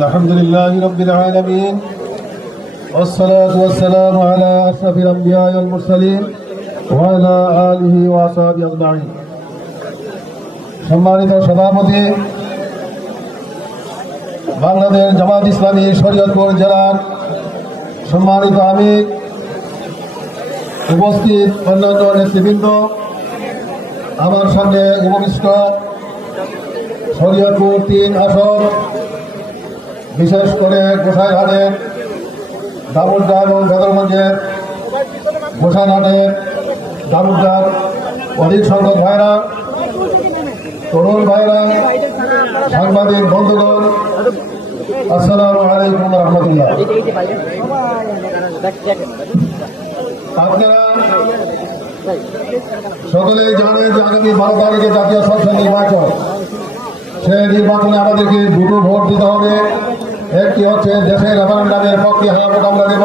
الحمد لله رب العالمين والصلاة والسلام على أشرف الأنبياء والمرسلين وعلى آله وصحبه أجمعين। সম্মানিত সভাপতি, বাংলাদেশ জামাত ইসলামী শরীয়তপুর জেলার সম্মানিত আমির, উপস্থিত অন্যান্য নেতৃবৃন্দ, আমার সামনে উপবিষ্ট শরীয়তপুর ৩ আসন, বিশেষ করে গোসাইহাটের, দামুড্ডা এবং বদরগঞ্জের, গোসাইহাটের, দামুড্ডার অধিক সংখ্যক ভাইরা, তরুণ ভাইরা, সাংবাদিক বন্ধুগণ, আসসালামু আলাইকুম ওয়া রাহমাতুল্লাহ। আপনারা সকলেই জানেন যে আগামী 12 তারিখে জাতীয় সংসদ নির্বাচন। সেই নির্বাচনে আমাদেরকে দুটো ভোট দিতে হবে। একটি হচ্ছে দেশের রেফারেন্ডামের পক্ষে ভোট আমরা দেব,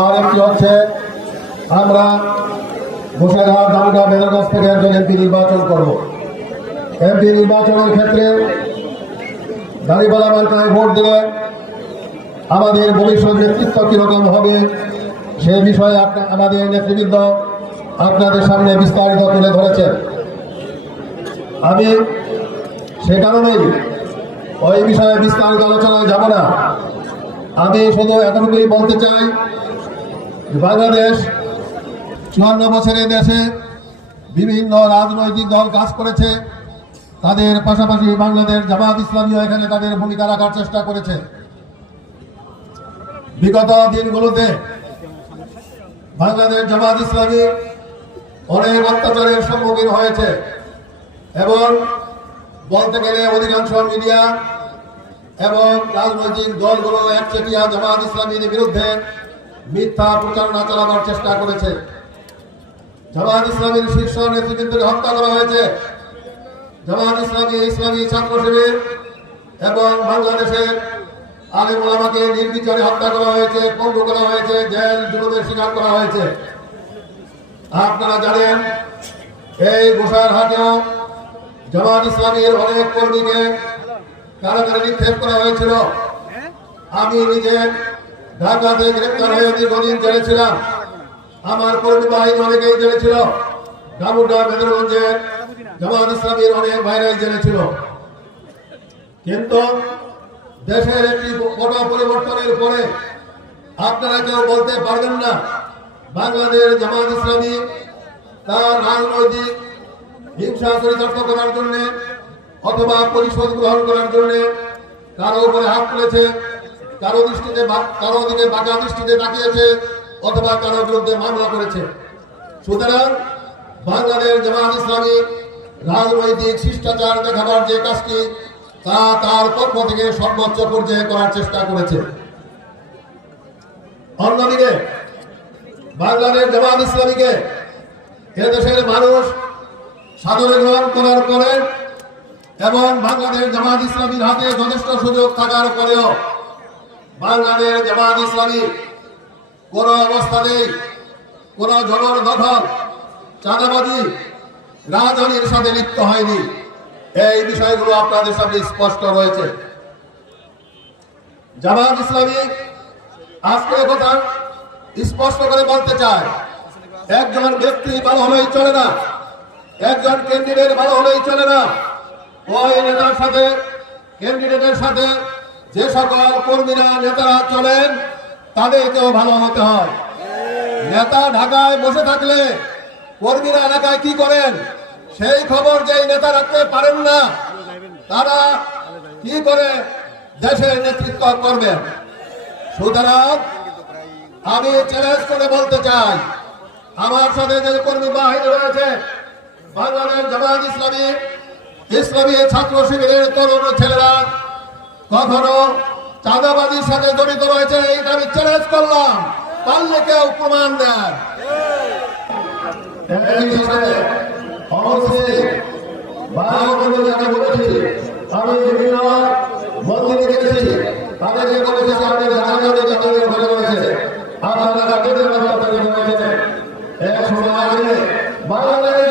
আর একটি হচ্ছে আমরা গোসাইহাট, দামুড্ডা, বেদরগঞ্জ থেকে একজন এমপি নির্বাচন করব। এমপি নির্বাচনের ক্ষেত্রে দাঁড়িপাল্লা মার্কায় ভোট দিলে আমাদের ভবিষ্যৎ নেতৃত্ব কীরকম হবে সে বিষয়ে আমাদের নেতৃবৃন্দ আপনাদের সামনে বিস্তারিত তুলে ধরেছেন। আমি সে কারণেই ওই বিষয়ে বিস্তারিত আলোচনায় যাব না। আমি শুধু এতটুকুই বলতে চাই, বাংলাদেশ 54 বছরের দেশে বিভিন্ন রাজনৈতিক দল কাজ করেছে, তাদের পাশাপাশি বাংলাদেশ জামাত ইসলামীও এখানে তাদের ভূমিকা রাখার চেষ্টা করেছে। বিগত দিনগুলোতে বাংলাদেশ জামাত ইসলামী অনেক অত্যাচারের সম্মুখীন হয়েছে এবং বলতে গেলে অধিকাংশ মিডিয়া এবং রাজনৈতিক দলগুলো একচেটিয়া জামাত ইসলামীর বিরুদ্ধে মিথ্যা প্রচারণা চালাবার চেষ্টা করেছে। জামাত ইসলামীর শীর্ষ নেতৃবৃন্দকে হত্যা করা হয়েছে। জামাত ইসলামী ছাত্র শিবির এবং বাংলাদেশের আলেম ওলামাকে নির্বিচারে হত্যা করা হয়েছে, পঙ্গু করা হয়েছে, জেল জুলুমের শিকার করা হয়েছে। আপনারা জানেন এই গোসাইহাটেও জামাত ইসলামীর অনেক কর্মীকে কারাগারে নিক্ষেপ করা হয়েছিল। আমি নিজে ঢাকাতে গ্রেপ্তার হয়ে দীর্ঘদিন জেলে ছিলাম। আমার কর্মী বাহিনী অনেকেই জেলে ছিল। দামুড্ডা, বেদরগঞ্জে জামাত ইসলামীর অনেক ভাইরাই জেলে ছিল। কিন্তু দেশের একটি বড় পরিবর্তনের পরে আপনারা কেউ বলতে পারবেন না বাংলাদেশ জামাত ইসলামী তার রাজনৈতিক হিংসা চরিতার্থ করার জন্য অথবা পরিশোধ গ্রহণ করার জন্য কারো উপরে হাত তুলেছে, কারো দিকে বাঁকা দৃষ্টিতে তাকিয়েছে অথবা কারো বিরুদ্ধে মামলা করেছে। সুতরাং বাংলাদেশ জামাত ইসলামী রাজনৈতিক শিষ্টাচার দেখাবার যে কাজটি তা তার পক্ষ থেকে সর্বোচ্চ পর্যায়ে করার চেষ্টা করেছে। অন্যদিকে বাংলাদেশ জামাত ইসলামীকে এদেশের মানুষ সাদরে গ্রহণ করার পরে এবং বাংলাদেশ জামাত ইসলামীর হাতে যথেষ্ট সুযোগ থাকার পরেও বাংলাদেশ জামাত ইসলামী কোন অবস্থাতেই কোন জবরদখল, চাঁদাবাজি, রাজনীতির সাথে লিপ্ত হয়নি। এই বিষয়গুলো আপনাদের সামনে স্পষ্ট রয়েছে। জামাত ইসলামী আজকে কথা স্পষ্ট করে বলতে চায়, একজন ব্যক্তি ভালো হলেই চলে না, একজন ক্যান্ডিডেট ভালো হলেই চলে না। ওই নেতার সাথে, ক্যান্ডিডেটের সাথে যে সকল কর্মীরা নেতারা চলেন তাদেরকেও ভালো হতে হয়। নেতা ঢাকায় বসে থাকলে কর্মীরা এলাকায় কি করেন সেই খবর যেই নেতা রাখতে পারেন না, তারা কি করে দেশের নেতৃত্ব করবেন? সুতরাং আমি চ্যালেঞ্জ করে বলতে চাই, আমার সাথে যে কর্মী বাহিনী রয়েছে, বাংলাদেশ জামাত ইসলামী ছাত্র শিবিরের তরুণ ছেলেরা কখনো চাঁদাবাজির সাথে জড়িত রয়েছে এইটা আমি চ্যালেঞ্জ করলাম। পারলে কেউ প্রমাণ দেন। আমি বিভিন্ন মন্দিরে গেছি, তাদেরকে বলেছি আপনাদের ভালো করেছে, আপনারা এক সময় আগে বাংলাদেশ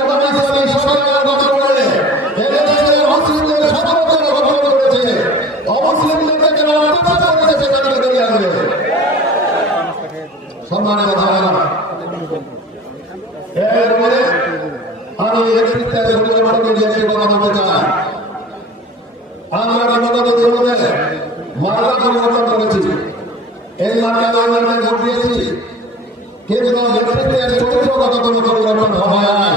নেতৃত্বের সকলের মাধ্যমে দিয়ে কথা বলতে চাই। আমরা গণতন্ত্র জীবনে মার্কা পরিবর্তন করেছি, এই মার্কা আমরা ভোট দিয়েছি, কিন্তু নেতৃত্বের চরিত্রগত কোনো পরিবর্তন হয় না।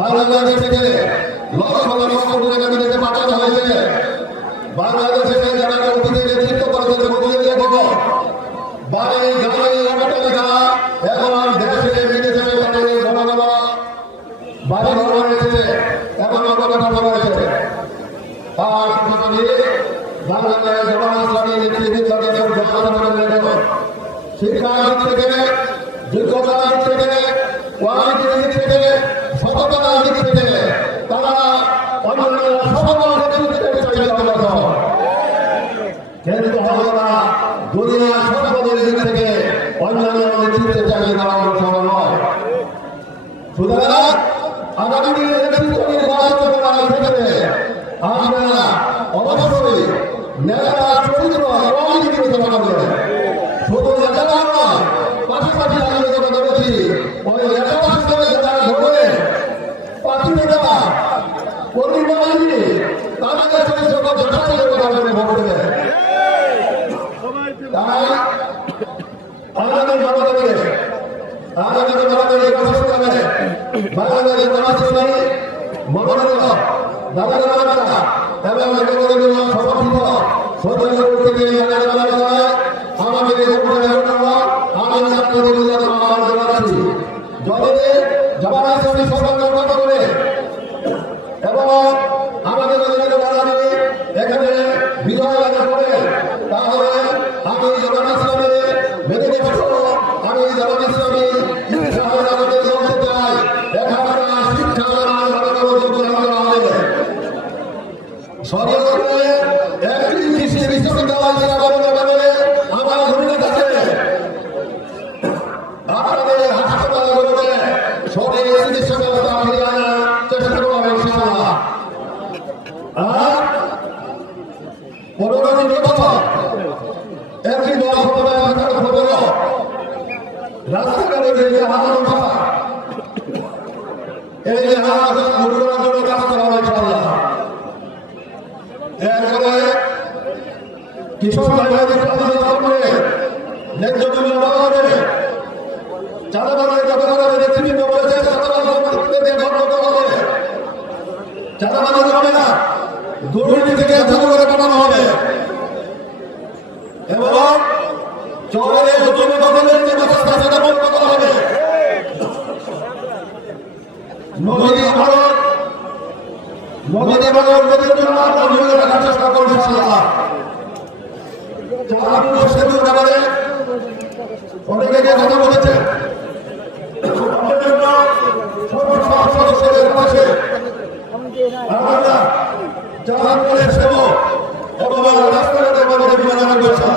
বাংলাদেশ থেকে লক্ষ লক্ষ কোটি টাকা বিদেশে পাঠানো হয়েছে। বাংলাদেশে যারা অতীতে নেতৃত্ব করেছে বদলে দিয়ে দেবো বাড়ি গাড়ি অট্টালিকা এখন দেশে বিদেশে বড় বড় বাড়ি ঘর রয়েছে, এখন অবকাঠামো রয়েছে। আর বাংলাদেশ জনগণের নেতৃত্বের শিক্ষার দিক থেকে, যোগ্যতার দিক থেকে, কোয়ালিটির দিক থেকে, সততার দিক থেকে তারা অন্যান্য সকল নেতৃত্বের চাহিদা কিন্তু হবে না দুনিয়ার সকলের দিক থেকে অন্যান্য নেতৃত্বের চাহিদা নয়। সুতরাং আগামী দিনে নেতৃত্ব নির্বাচন করার ক্ষেত্রে আপনারা অবশ্যই নেতা চরিত্র বিবেচনা করবেন। শুধু নেতা নয়, পাশাপাশি আলোচনা করেছি ওই নেতা হিসেবে যারা ঘটে পার্টি নেতা কর্মী বাহিনী তাদের চরিত্র ভোট দেবে। তাই আমাদের জনগণকে বাংলাদেশের জনগণের মনোনয়ন এবং আমাদের এখানে বিজয় লাভ করে তাহলে আমি জামাত ইসলামী মেনে নিচ্ছি, আমি জামাত ইসলামী বলতে চাই এখানে শিক্ষা সর্বোপরি একটি কৃষি বিশ্ববিদ্যালয় আমার ভূমিকা আছে। আপনাদের হাসপাতালগুলোতে সঠিক চিকিৎসা ব্যবস্থা ফিরিয়ে আনার চেষ্টা করবো ইনশাআল্লাহ। আর পরবর্তী বছর একটি দল রাস্তাঘাটে যে হাজার এই যে হাজার কাজ করা হয় ইনশাআল্লাহ। এরপরে কৃষক ভাইদের ন্যায্য মূল্য দেওয়া হবে, চাঁদাবাজের ব্যাপারে নেতৃত্ব বলেছে চাঁদাবাজি হবে না, দুর্নীতি থেকে চালু করে পাঠানো হবে এবং চরে জমি দখলের যে ব্যবস্থা সেটা বন্ধ করা হবে। নদী ভারত নদীর জন্য রাখার চেষ্টা করবে ইনশাআল্লাহ। সেতুর ব্যাপারে অনেকে কথা বলেছে, সদস্যদের পাশে আমরা জাহাঙ্গীরের সেবক এবং রাস্তাঘাটের ব্যাপারে বিবেচনা করছি।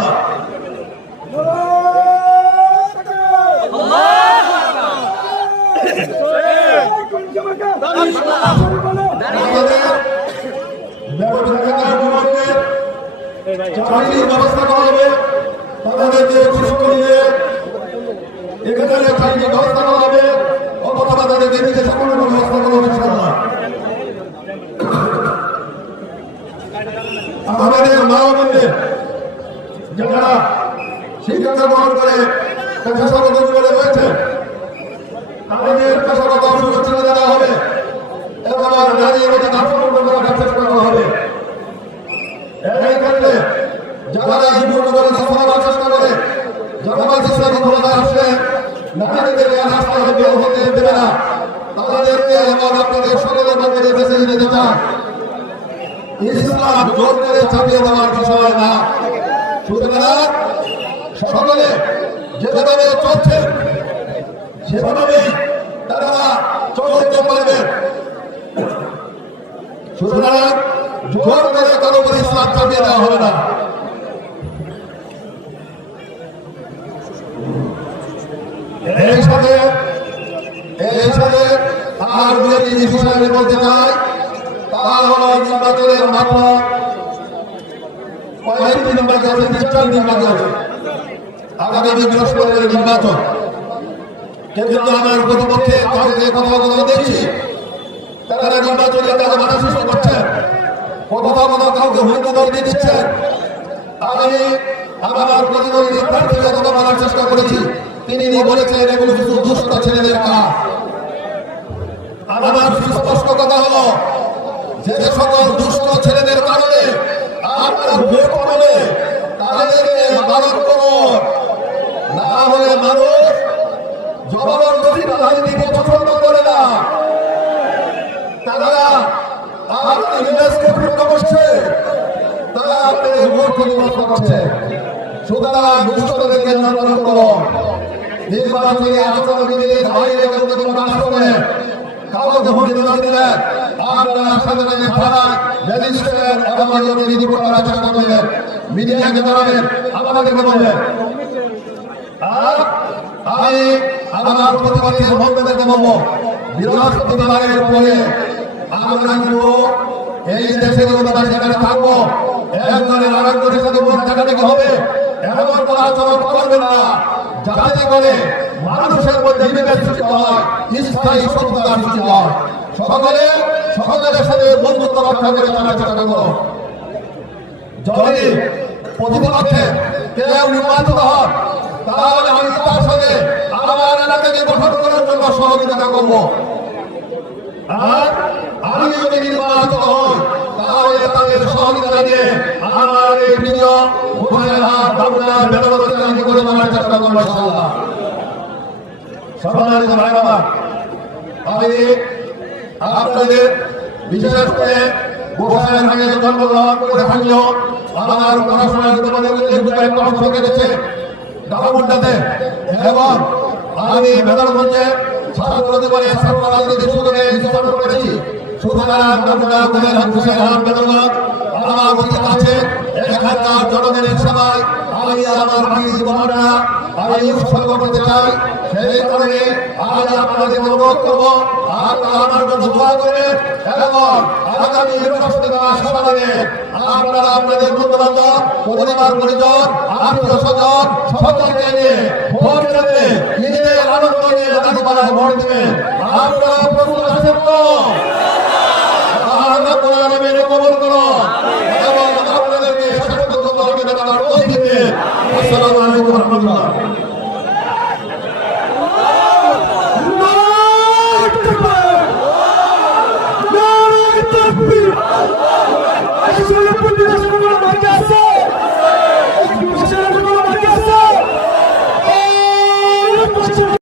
চাকরির ব্যবস্থা করা হবে, তাদেরকে সুযোগ দিয়ে এখানে চাকরির ব্যবস্থা করা হবে অথবা তাদেরকে নিজে সকল ব্যবস্থা করা হবে ইনশাআল্লাহ। আমাদের মা বোনদের যারা শিক্ষা গ্রহণ করে পেশাগত জীবনে রয়েছে তাদের পেশাগত সুরক্ষা দেওয়া হবে এবং নারীর চেষ্টা করা হবে। এই ক্ষেত্রে যারা জীবন সফল হওয়ার চেষ্টা করে জামাত ইসলামী ক্ষমতা আসলে নারীদেরকে রাস্তা থেকে হতে দেবে না, তাদেরকে আমার আপনাদের সকলের মধ্যে বেছে নিতে চান। ইসলাম জোর করে চাপিয়ে দেওয়ার বিষয় না। সুতরাং সকলে যেভাবে চলছে সেভাবেই তারা চলতে পারবে। সুতরাং জোর করে কারো উপর ইসলাম চাপিয়ে দেওয়া হবে না। এই সাথে আর দুটি বিষয় আমি বলতে চাই, তা হল নির্বাচনের মাত্রা দিন বাকি আছে, 4 দিন বাকি আছে আগামী বৃহস্পতিবার নির্বাচন। কিন্তু আমার প্রতিপক্ষে কাউকে কথা দেখছি তারা নির্বাচনের কাজে বাধা সৃষ্টি করছেন, কোথাও কাউকে হুমকি ধমকি দিচ্ছেন। আমি আমার প্রতিদ্বন্দ্বী প্রার্থীকে কথা বলার চেষ্টা করেছি, তিনি বলেছেন এগুলো কিছু দুষ্ট ছেলেদের কাজ। আমার সুস্পষ্ট কথা হলো, যে সকল দুষ্ট ছেলেদের কারণে আপনারা ভোট করবে তাদেরকে বারণ করুন, না হলে মানুষ জবাবদিহি রাজনীতি পছন্দ করে না। তারা আপনার ইমেজকে পূর্ণ করছে, তারা আপনার ভোটকে নষ্ট করছে। সুতরাং দুষ্টদেরকে নিয়ন্ত্রণ করুন। নির্বাচনী আচরণবিধির বাইরে কোনো কাজ করে কাউকে ভোট দিতে দিলে আপনারা সাথে সাথে থানায় ম্যাজিস্ট্রেট এবং রিপোর্ট করার চেষ্টা করবেন, মিডিয়াকে জানাবেন, আমাদেরকে বলবেন। আর আমি আমার প্রতিবাদী বন্ধুদেরকে বলবো, বৃহস্পতিবারের পরে আমরা কিন্তু এই দেশের সেখানে থাকবো, একজনের আরেকজনের সাথে ভোট কাটাকাটি হবে, এমন কোনো আচরণ করবে না যাতে করে মানুষের মধ্যে বিভেদ সৃষ্টি হয়, স্থায়ী শত্রুতার সৃষ্টি হয়। সকলের সাথে বন্ধুত্ব রক্ষা করে চলার চেষ্টা করো। যদি প্রতিপক্ষে কেউ নির্বাচিত হন তাহলে আমি তার সাথে আমার এলাকাকে গঠন করার জন্য সহযোগিতা করবো। আর আমি যদি নির্বাচিত হই তাহলে তাদের সহযোগিতা দিয়ে আমার এই প্রিয় ঘোষেরহাট বাংলার বেদবস্থাকে করে তোলার চেষ্টা করবো ইনশাআল্লাহ। সম্মানিত ভাই বাবা, আমি আপনাদের বিশেষ করে ঘোষেরহাটে জন্মগ্রহণ করে থাকলেও আমার পড়াশোনার জীবনের একটা অংশ কেটেছে ডাকাবুন্ডাতে, এবং আমি বেদরগঞ্জে ছাত্র জীবনে ছাত্র রাজনীতি সুযোগে জীবন করেছি। সুতরাং ঘোষেরহাট বেদরগঞ্জ আমার অতীত আছে। এখানকার জনগণের সেবায় আমি আমার বাকি জীবনটা আমি উৎসর্গ করতে চাই। সেই কারণে আজ আপনাদের অনুরোধ করবো, আপনারা আমার জন্য দোয়া করবেন এবং আগামী বৃহস্পতিবার সকালে আপনারা আপনাদের বন্ধু বান্ধব, পরিবার পরিজন, আত্মীয় স্বজন সকলকে নিয়ে ভোট দেবে, নিজেদের আনন্দ নিয়ে জাতি পাড়ায় ভোট দেবে। আপনারা প্রস্তুত আছেন তো?